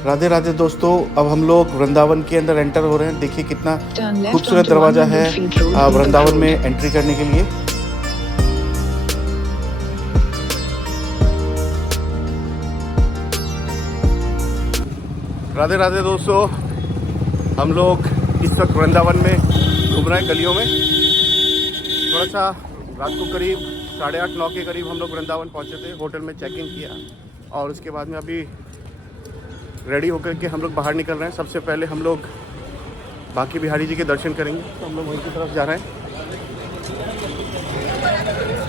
राधे राधे दोस्तों, अब हम लोग वृंदावन के अंदर एंटर हो रहे हैं। देखिए कितना खूबसूरत दरवाज़ा है वृंदावन में एंट्री करने के लिए। राधे राधे दोस्तों, हम लोग इस वक्त वृंदावन में घूम रहे हैं गलियों में। थोड़ा सा रात को करीब 8:30-9 के करीब हम लोग वृंदावन पहुंचे थे। होटल में चेक इन किया और उसके बाद में अभी रेडी होकर के हम लोग बाहर निकल रहे हैं। सबसे पहले हम लोग बांके बिहारी जी के दर्शन करेंगे, तो हम लोग वहीं की तरफ जा रहे हैं।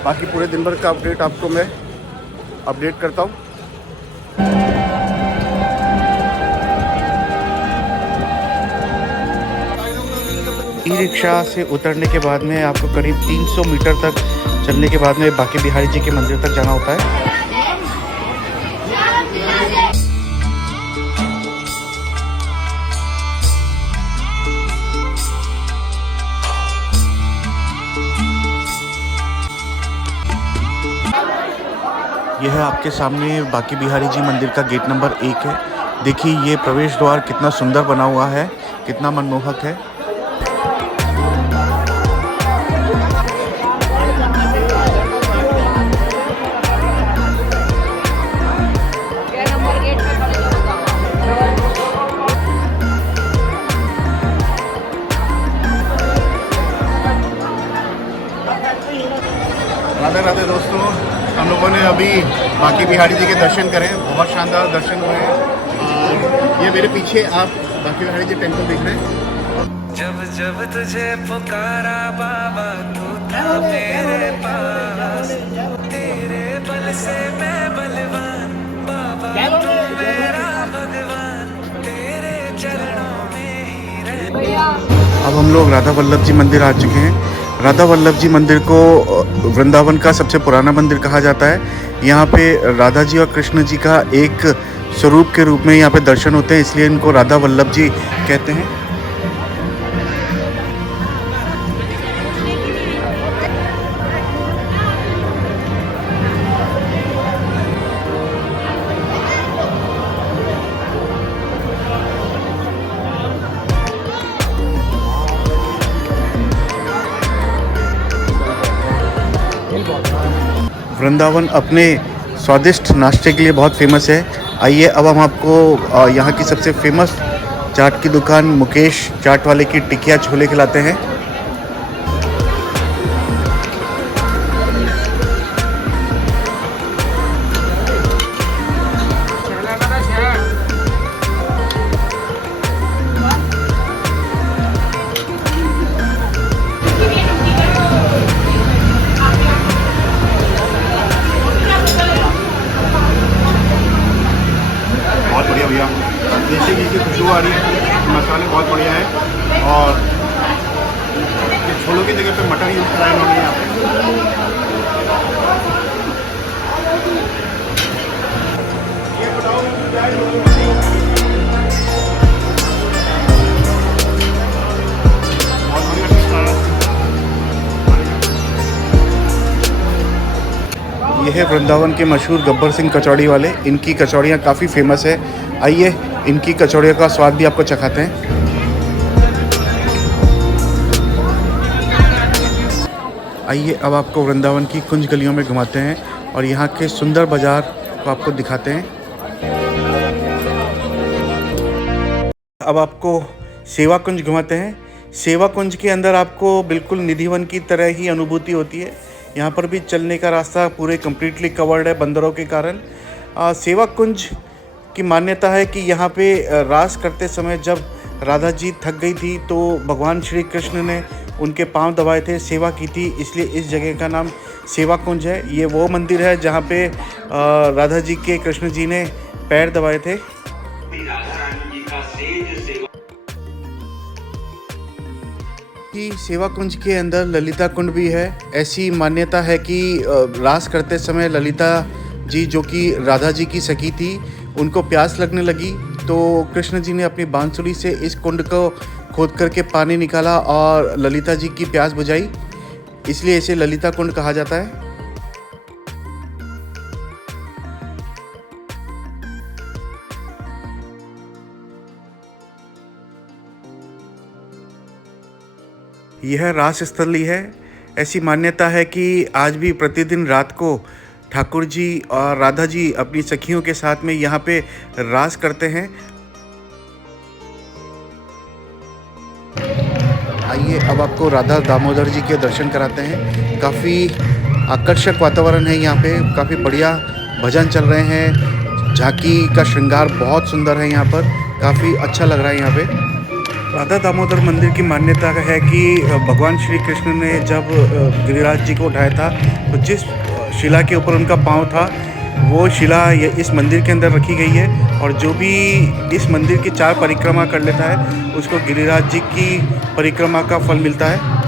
बाकी पूरे दिन भर का अपडेट आपको मैं अपडेट करता हूँ। ई रिक्शा से उतरने के बाद में आपको करीब 300 मीटर तक चलने के बाद में बांके बिहारी जी के मंदिर तक जाना होता है। यह है आपके सामने बांके बिहारी जी मंदिर का गेट नंबर 1 है। देखिए ये प्रवेश द्वार कितना सुंदर बना हुआ है, कितना मनमोहक है। राधे राधे दोस्तों, हम लोगों ने अभी बांके बिहारी जी के दर्शन करें, बहुत शानदार दर्शन हुए हैं। और ये मेरे पीछे आप बांके बिहारी जी टेम्पल देख रहे हैं। जब जब तुझे पुकारा बाबा तू था मेरे पास, तेरे बल से मैं बलवान, बाबा तू मेरा भगवान, तेरे चरणों में ही रह। अब हम लोग राधा वल्लभ जी मंदिर आ चुके हैं। राधा वल्लभ जी मंदिर को वृंदावन का सबसे पुराना मंदिर कहा जाता है। यहाँ पे राधा जी और कृष्ण जी का एक स्वरूप के रूप में यहाँ पे दर्शन होते हैं, इसलिए इनको राधा वल्लभ जी कहते हैं। वृंदावन अपने स्वादिष्ट नाश्ते के लिए बहुत फेमस है। आइए अब हम आपको यहाँ की सबसे फेमस चाट की दुकान मुकेश चाट वाले की टिकिया छोले खिलाते हैं। बहुत बढ़िया भैया, देसी घी की खुशबू आ रही है, मसाले बहुत बढ़िया है। और ये छोलों की जगह पे मटर यूज़ कराया इन्होंने यहाँ पे। बहुत बढ़िया टेस्ट आ रहा है। ये है वृंदावन के मशहूर गब्बर सिंह कचौड़ी वाले। इनकी कचौड़ियाँ काफ़ी फेमस है। आइए इनकी कचौड़ियों का स्वाद भी आपको चखाते हैं। आइए अब आपको वृंदावन की कुंज गलियों में घुमाते हैं और यहाँ के सुंदर बाज़ार को आपको दिखाते हैं। अब आपको सेवा कुंज घुमाते हैं। सेवा कुंज के अंदर आपको बिल्कुल निधिवन की तरह ही अनुभूति होती है। यहाँ पर भी चलने का रास्ता पूरे कम्प्लीटली कवर्ड है बंदरों के कारण। सेवा कुंज की मान्यता है कि यहाँ पे रास करते समय जब राधा जी थक गई थी तो भगवान श्री कृष्ण ने उनके पांव दबाए थे, सेवा की थी, इसलिए इस जगह का नाम सेवा कुंज है। ये वो मंदिर है जहाँ पे राधा जी के कृष्ण जी ने पैर दबाए थे। कि सेवा कुंज के अंदर ललिता कुंड भी है। ऐसी मान्यता है कि रास करते समय ललिता जी, जो कि राधा जी की सखी थी, उनको प्यास लगने लगी तो कृष्ण जी ने अपनी बांसुरी से इस कुंड को खोद करके पानी निकाला और ललिता जी की प्यास बुझाई, इसलिए इसे ललिता कुंड कहा जाता है। यह रास स्थली है। ऐसी मान्यता है कि आज भी प्रतिदिन रात को ठाकुर जी और राधा जी अपनी सखियों के साथ में यहाँ पे रास करते हैं। आइए अब आपको राधा दामोदर जी के दर्शन कराते हैं। काफ़ी आकर्षक वातावरण है यहाँ पे, काफ़ी बढ़िया भजन चल रहे हैं। झांकी का श्रृंगार बहुत सुंदर है यहाँ पर, काफ़ी अच्छा लग रहा है यहाँ पे। राधा दामोदर मंदिर की मान्यता है कि भगवान श्री कृष्ण ने जब गिरिराज जी को उठाया था तो जिस शिला के ऊपर उनका पाँव था वो शिला इस मंदिर के अंदर रखी गई है, और जो भी इस मंदिर की 4 परिक्रमा कर लेता है उसको गिरिराज जी की परिक्रमा का फल मिलता है।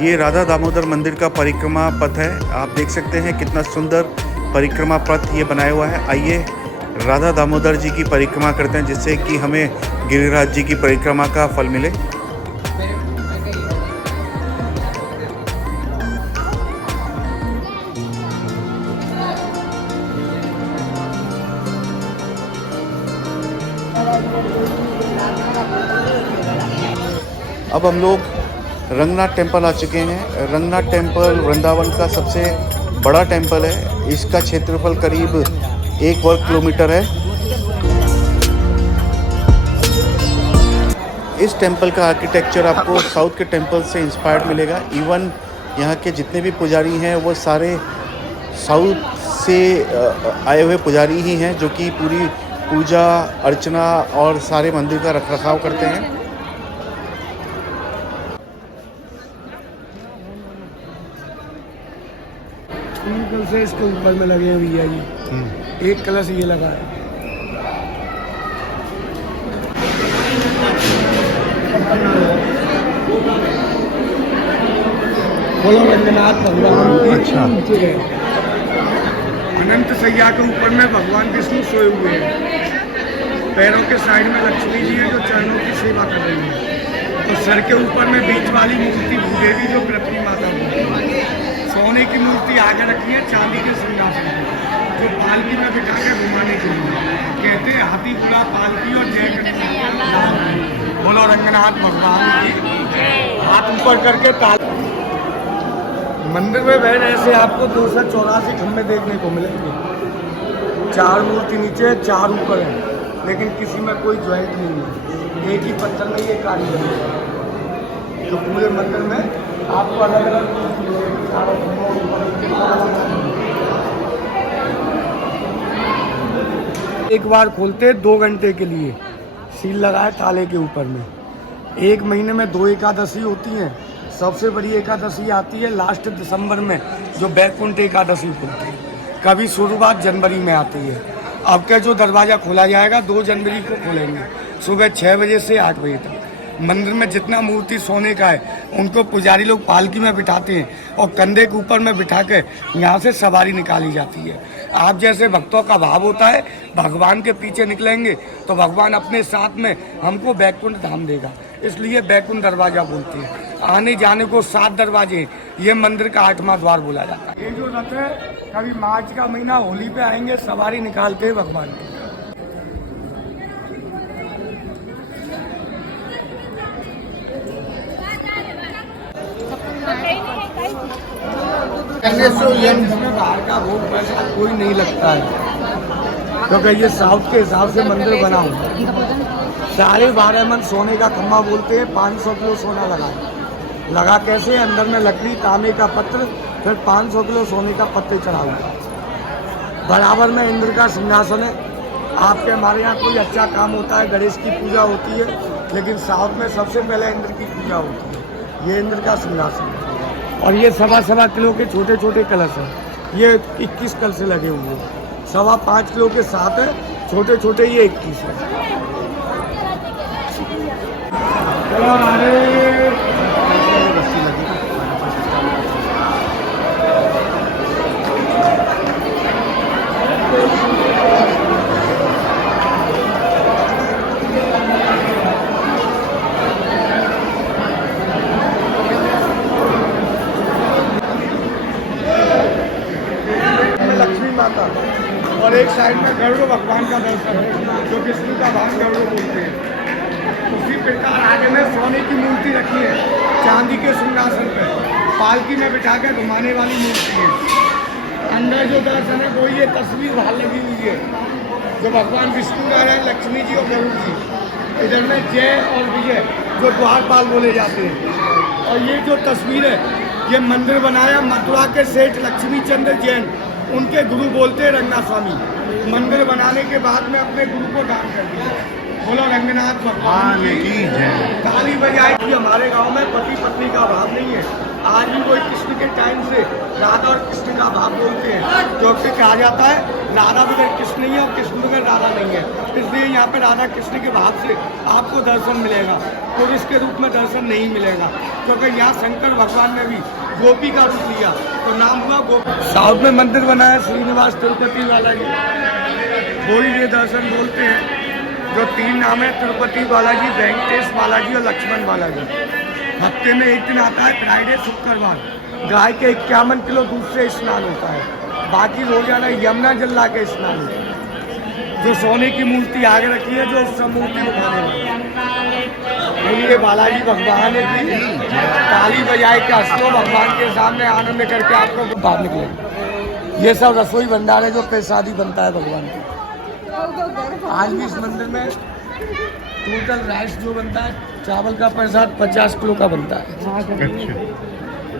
ये राधा दामोदर मंदिर का परिक्रमा पथ है। आप देख सकते हैं कितना सुंदर परिक्रमा पथ ये बनाया हुआ है। आइए राधा दामोदर जी की परिक्रमा करते हैं जिससे कि हमें गिरिराज जी की परिक्रमा का फल मिले। अब हम लोग रंगनाथ टेम्पल आ चुके हैं। रंगनाथ टेम्पल वृंदावन का सबसे बड़ा टेम्पल है। इसका क्षेत्रफल करीब 1 वर्ग किलोमीटर है। इस टेम्पल का आर्किटेक्चर आपको साउथ के टेम्पल से इंस्पायर्ड मिलेगा। इवन यहाँ के जितने भी पुजारी हैं वो सारे साउथ से आए हुए पुजारी ही हैं, जो कि पूरी पूजा अर्चना और सारे मंदिर का रखरखाव करते हैं। कल से इसके ऊपर में लगे हुए हैं जी। एक कलश ये लगा है। बोलो रंगनाथ भगवान की। अच्छा। अनंत सैया के ऊपर में भगवान विष्णु सोए हुए हैं। पैरों के साइड में लक्ष्मी जी है जो चरणों की सेवा कर रही है। तो सर के ऊपर में बीच वाली मूर्ति भूदेवी जो पृथ्वी माता है। सोने की मूर्ति आगे रखी है, चांदी के सिंहासन जो पालकी में बिठा के घुमाने के लिए कहते हैं हाथी घोड़ा पालकी और जय कन्हैया। बोलो रंगनाथ भगवान की। हाथ ऊपर करके ताल। मंदिर में बैठने से आपको 284 खम्भे देखने को मिलेंगे। 4 मूर्ति नीचे 4 ऊपर है, लेकिन किसी में कोई ज्वाइंट नहीं है। एक ही पत्थर में ये कारीगरी है। तो पूरे मंदिर में आपको अलग अलग एक बार खोलते 2 घंटे के लिए, सील लगाए ताले के ऊपर में। 1 महीने में 2 एकादशी होती हैं। सबसे बड़ी एकादशी आती है लास्ट दिसंबर में, जो बैकुंठ एकादशी बोलते हैं। कभी शुरुआत जनवरी में आती है। अब का जो दरवाज़ा खोला जाएगा 2 जनवरी को खोलेंगे, सुबह 6 बजे से 8 बजे तक। मंदिर में जितना मूर्ति सोने का है उनको पुजारी लोग पालकी में बिठाते हैं और कंधे के ऊपर में बिठा के यहाँ से सवारी निकाली जाती है। आप जैसे भक्तों का भाव होता है, भगवान के पीछे निकलेंगे तो भगवान अपने साथ में हमको बैकुंठ धाम देगा, इसलिए बैकुंठ दरवाजा बोलते हैं। आने जाने को 7 दरवाजे हैं। ये मंदिर का 8वां द्वार बोला जाता है। ये जो रथ है कभी मार्च का महीना होली पे आएंगे, सवारी निकालते हैं भगवान की। बाहर का भोग पैसा कोई नहीं लगता है, क्योंकि ये साउथ के हिसाब से मंदिर बना हुआ है। 12.5 मन सोने का खम्भा बोलते हैं। 500 किलो सोना लगा कैसे अंदर में लकड़ी, तांबे का पत्र, फिर 500 किलो सोने का पत्ते चढ़ा हुआ। बराबर में इंद्र का सिंहासन है। आपके हमारे यहाँ कोई अच्छा काम होता है, गणेश की पूजा होती है, लेकिन साउथ में सबसे पहले इंद्र की पूजा होती है। ये इंद्र का सिंहासन है। और ये 1.25 किलो के छोटे छोटे कलश हैं। ये 21 कल से लगे हुए हैं। 5.25 किलो के 7 है, छोटे छोटे ये 21 है। लक्ष्मी माता और एक साइड में गरुड़ भगवान का दर्शन है, जो विष्णु का भाग गरुड़ बोलते हैं। उसी प्रकार आगे में सोने की मूर्ति रखी है, चांदी के सिंहासन पे पालकी में बिठा के घुमाने वाली मूर्ति है। अंदर जो दर्शन है वो ये तस्वीर बाहर लगी हुई है, जो भगवान विष्णु का है, लक्ष्मी जी और गरुड़ जी। इधर में जय और विजय जो द्वारपाल बोले जाते हैं। और ये जो तस्वीर है, ये मंदिर बनाया मथुरा के सेठ लक्ष्मी चंद्र जैन, उनके गुरु बोलते हैं रंगनाथ स्वामी। मंदिर बनाने के बाद में अपने गुरु को दान कर दिया। बोलो रंगनाथ भगवान की जय। ताली बजाए कि हमारे गांव में पति पत्नी का भाव नहीं है। आज भी कोई कृष्ण के टाइम से राधा और कृष्ण का भाव बोलते हैं, क्योंकि कहा जाता है राधा बगैर कृष्ण नहीं है और कृष्ण बगैर राधा नहीं है। इसलिए यहाँ पे राधा कृष्ण के भाव से आपको दर्शन मिलेगा, पुरुष के रूप में दर्शन नहीं मिलेगा, क्योंकि यहाँ शंकर भगवान ने भी गोपी का रूप लिया तो नाम हुआ गोपी। साउथ में मंदिर बनाया श्रीनिवास तिरुपति बालाजी, वही ये दर्शन बोलते हैं। जो तीन नाम है, तिरुपति बालाजी, वेंकटेश बालाजी और लक्ष्मण बालाजी। हफ्ते में एक दिन आता है, फ्राइडे शुक्रवार। गाय के 51 किलो दूध से स्नान होता है, बाकी रोजाना यमुना जल ला के स्नान होता है। जो सोने की मूर्ति आगे रखी है, जो सब मूर्ति उठाने वाली, बोलिए बालाजी भगवान की ताली बजाए के हंसो भगवान के सामने आनंद करके आपको बाहर निकले। ये सब रसोई भंडार है जो प्रसादी बनता है भगवान को। आज भी इस मंदिर में टोटल राइस जो बनता है, चावल का प्रसाद 50 किलो का बनता है।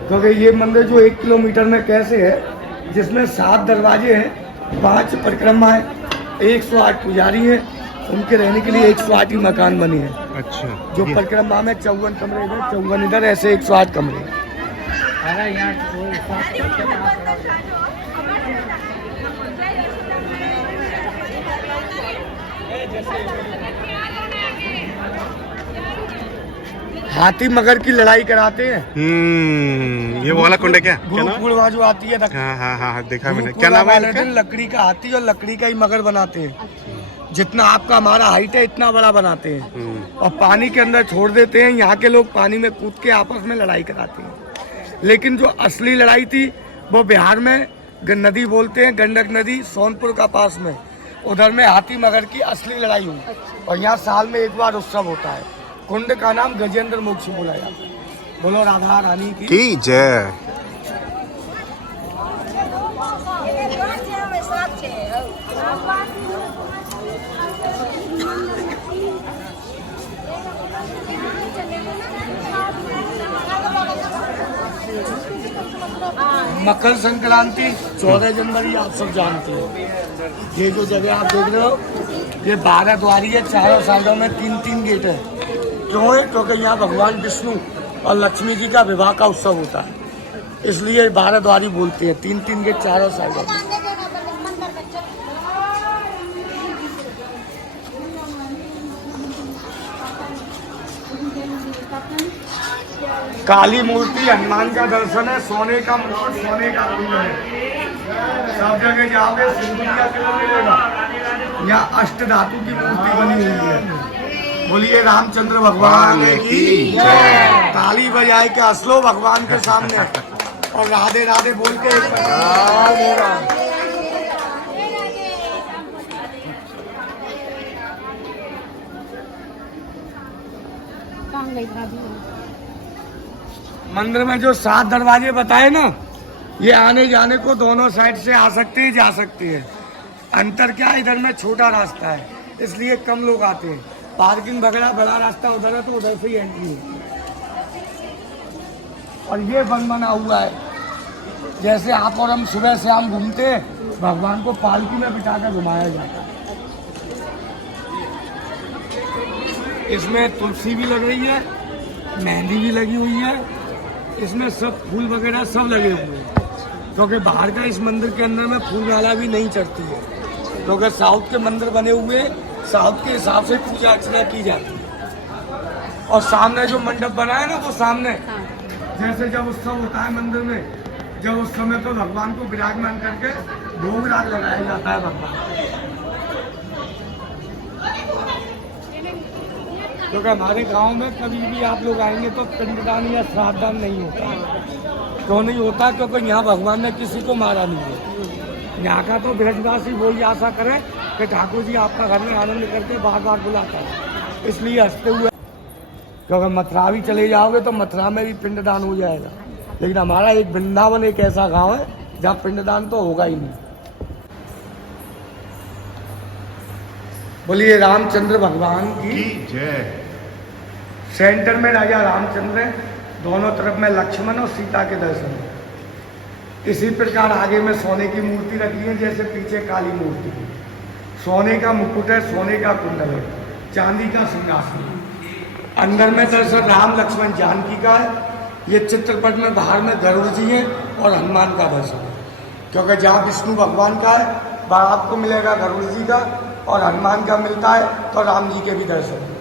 क्योंकि ये मंदिर जो 1 किलोमीटर में कैसे है, जिसमें 7 दरवाजे हैं, 5 परिक्रमा है, 108 पुजारी हैं, उनके रहने के लिए 108 ही मकान बने हैं। अच्छा, जो परिक्रमा में 54 कमरे इधर, 54 इधर, ऐसे 108 कमरे। हाथी मगर की लड़ाई कराते हैं। ये वाला कुंड है क्या? गुरुकुलवा जो आती है, हाँ देखा मैंने। क्या नाम है इसका? लकड़ी का हाथी और लकड़ी का ही मगर बनाते हैं। जितना आपका हमारा हाइट है इतना बड़ा बनाते हैं और पानी के अंदर छोड़ देते हैं। यहाँ के लोग पानी में कूद के आपस में लड़ाई कराते हैं। लेकिन जो असली लड़ाई थी वो बिहार में नदी बोलते हैं, गंडक नदी, सोनपुर का पास में, उधर में हाथी मगर की असली लड़ाई हुई। और यहाँ साल में एक बार उत्सव होता है। कुंड का नाम गजेंद्र मोक्ष बोला जाता है। बोलो राधा रानी की जय। मकर संक्रांति 14 जनवरी आप सब जानते हो। ये जो जगह आप देख रहे हो, ये 12 द्वारी है। चारों साइडों में 3-3 गेट है। क्यों है? क्योंकि यहाँ भगवान विष्णु और लक्ष्मी जी का विवाह का उत्सव होता है, इसलिए 12 द्वारी बोलते हैं। 3-3 गेट चारों साइडों में। काली मूर्ति, हनुमान का दर्शन है, सोने का मुकुट, सोने का कुंड है। सब जगह जाओगे सिंदूरिया कलर मिलेगा। यहाँ अष्ट धातु की मूर्ति बनी हुई है। बोलिए रामचंद्र भगवान की जय। ताली बजाए के हंसलो भगवान के सामने और राधे राधे बोल के मंदिर में जो 7 दरवाजे बताए ना, ये आने जाने को दोनों साइड से आ सकते हैं, जा सकते हैं। अंतर क्या है, इधर में छोटा रास्ता है इसलिए कम लोग आते हैं। पार्किंग वगैरह बड़ा रास्ता उधर है तो उधर से ही एंट्री है। और ये वन बना हुआ है, जैसे आप और हम सुबह से हम घूमते हैं, भगवान को पालकी में बिठा कर घुमाया जाता है। इसमें तुलसी भी लग रही है, मेहंदी भी लगी हुई है, इसमें सब फूल वगैरह सब लगे हुए हैं। क्योंकि बाहर का इस मंदिर के अंदर में फूल माला भी नहीं चढ़ती है, क्योंकि साउथ के मंदिर बने हुए साउथ के हिसाब से पूजा अर्चना की जाती है। और सामने जो मंडप बना है ना वो सामने हाँ। जैसे जब उत्सव होता है मंदिर में, जब उस समय तो भगवान को विराजमान करके भोग राग लगाया जाता है भगवान। क्योंकि हमारे गांव में कभी भी आप लोग आएंगे तो पिंडदान या श्राद्धदान नहीं होता। क्यों नहीं होता? क्योंकि यहाँ भगवान ने किसी को मारा नहीं है। यहाँ का तो ब्रजवासी वही आशा करे कि ठाकुर जी आपका घर में आनंद करके बार बार बुलाता है, इसलिए हंसते हुए। क्योंकि मथुरा भी चले जाओगे तो मथुरा में भी पिंडदान हो जाएगा, लेकिन हमारा एक वृंदावन एक ऐसा गांव है जहाँ पिंडदान तो होगा ही नहीं। बोलिए रामचंद्र भगवान की जय। सेंटर में राजा रामचंद्र है, दोनों तरफ में लक्ष्मण और सीता के दर्शन है। इसी प्रकार आगे में सोने की मूर्ति रखी है, जैसे पीछे काली मूर्ति है। सोने का मुकुट है, सोने का कुंडल है, चांदी का सिंहासन है। अंदर में दर्शन राम लक्ष्मण जानकी का है। ये चित्रपट में बाहर में गरुड़ जी हैं और हनुमान का दर्शन है। क्योंकि जहाँ विष्णु भगवान का है वहाँ आपको मिलेगा गरुड़ जी का, और हनुमान का मिलता है तो राम जी के भी दर्शन है।